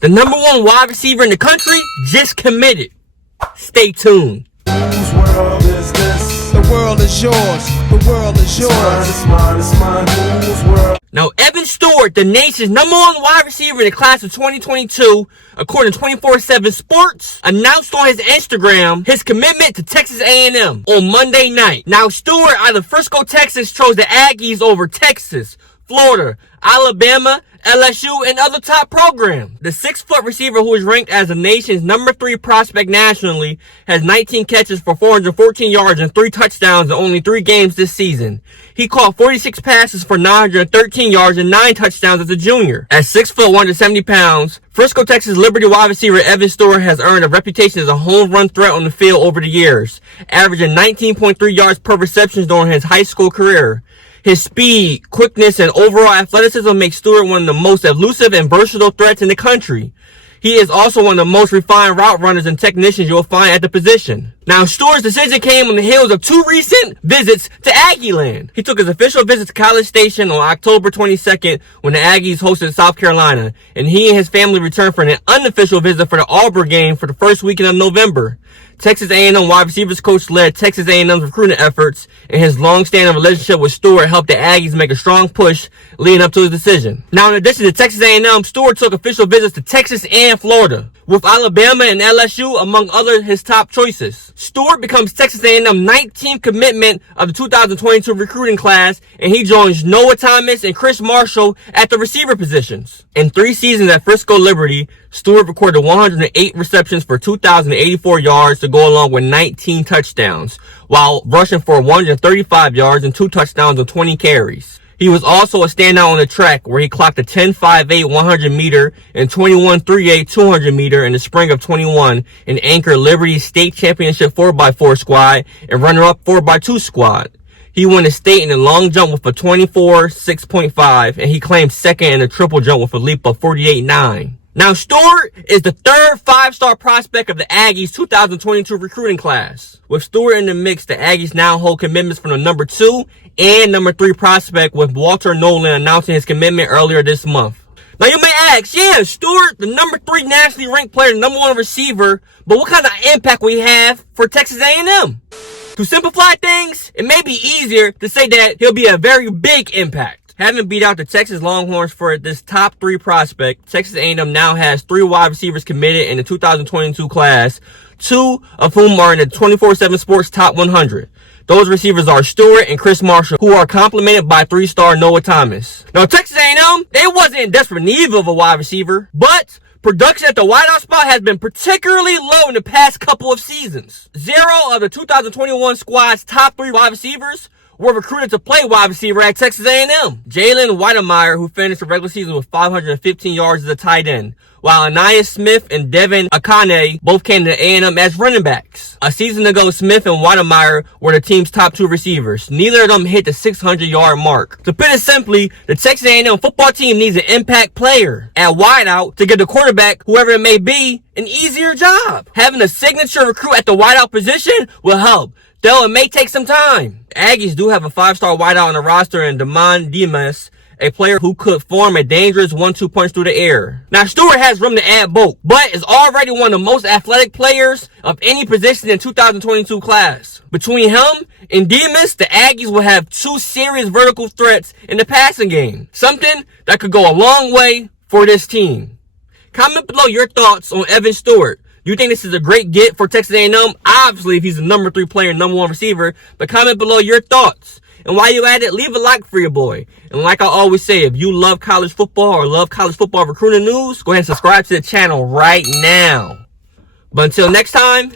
The #1 wide receiver in the country just committed. Stay tuned. Whose world is this? The world is yours. The world is yours. It's mine. Whose world? Now, Evan Stewart, the nation's #1 wide receiver in the class of 2022, according to 24/7 Sports, announced on his Instagram his commitment to Texas A&M on Monday night. Now, Stewart out of Frisco, Texas, chose the Aggies over Texas, Florida, Alabama, LSU, and other top programs. The 6-foot receiver, who is ranked as the nation's #3 prospect nationally, has 19 catches for 414 yards and 3 touchdowns in only 3 games this season. He caught 46 passes for 913 yards and 9 touchdowns as a junior. At 6 foot 170 pounds, Frisco, Texas Liberty wide receiver Evan Stewart has earned a reputation as a home run threat on the field over the years, averaging 19.3 yards per reception during his high school career. His speed, quickness, and overall athleticism make Stewart one of the most elusive and versatile threats in the country. He is also one of the most refined route runners and technicians you'll find at the position. Now, Stewart's decision came on the heels of 2 recent visits to Aggieland. He took his official visit to College Station on October 22nd when the Aggies hosted South Carolina, and he and his family returned for an unofficial visit for the Auburn game for the first weekend of November. Texas A&M wide receivers coach led Texas A&M's recruiting efforts, and his long-standing relationship with Stewart helped the Aggies make a strong push leading up to his decision. Now, in addition to Texas A&M, Stewart took official visits to Texas and Florida, with Alabama and LSU among other his top choices. Stewart becomes Texas A&M 19th commitment of the 2022 recruiting class, and he joins Noah Thomas and Chris Marshall at the receiver positions. In 3 seasons at Frisco Liberty, Stewart recorded 108 receptions for 2,084 yards to go along with 19 touchdowns, while rushing for 135 yards and 2 touchdowns on 20 carries. He was also a standout on the track, where he clocked a 10.58 100 meter and 21.38 200 meter in the spring of 21 and anchored Liberty's state championship 4x4 squad and runner-up 4x2 squad. He won the state in the long jump with a 24.6.5, and he claimed second in the triple jump with a leap of 48.9. Now, Stewart is the 3rd 5-star prospect of the Aggies 2022 recruiting class. With Stewart in the mix, the Aggies now hold commitments from the #2 and #3 prospect, with Walter Nolan announcing his commitment earlier this month. Now, you may ask, yeah, Stewart, the #3 nationally ranked player, the #1 receiver, but what kind of impact will he have for Texas A&M? To simplify things, it may be easier to say that he'll be a very big impact. Having beat out the Texas Longhorns for this top 3 prospect, Texas A&M now has 3 wide receivers committed in the 2022 class, 2 of whom are in the 24/7 Sports Top 100. Those receivers are Stewart and Chris Marshall, who are complemented by 3-star Noah Thomas. Now, Texas A&M, they wasn't in desperate need of a wide receiver, but production at the wideout spot has been particularly low in the past couple of seasons. 0 of the 2021 squad's top 3 wide receivers were recruited to play wide receiver at Texas A&M. Jalen Weidemeyer, who finished the regular season with 515 yards as a tight end, while Ananias Smith and Devin Akane both came to A&M as running backs. A season ago, Smith and Weidemeyer were the team's top 2 receivers. Neither of them hit the 600-yard mark. To put it simply, the Texas A&M football team needs an impact player at wideout to give the quarterback, whoever it may be, an easier job. Having a signature recruit at the wideout position will help, though it may take some time. The Aggies do have a 5-star wideout on the roster in Damon Demas, a player who could form a dangerous 1-2 punch through the air. Now, Stewart has room to add both, but is already one of the most athletic players of any position in 2022 class. Between him and Demas, the Aggies will have 2 serious vertical threats in the passing game, something that could go a long way for this team. Comment below your thoughts on Evan Stewart. Do you think this is a great get for Texas A&M? Obviously, if he's the #3 player, #1 receiver. But comment below your thoughts. And while you're at it, leave a like for your boy. And like I always say, if you love college football or love college football recruiting news, go ahead and subscribe to the channel right now. But until next time,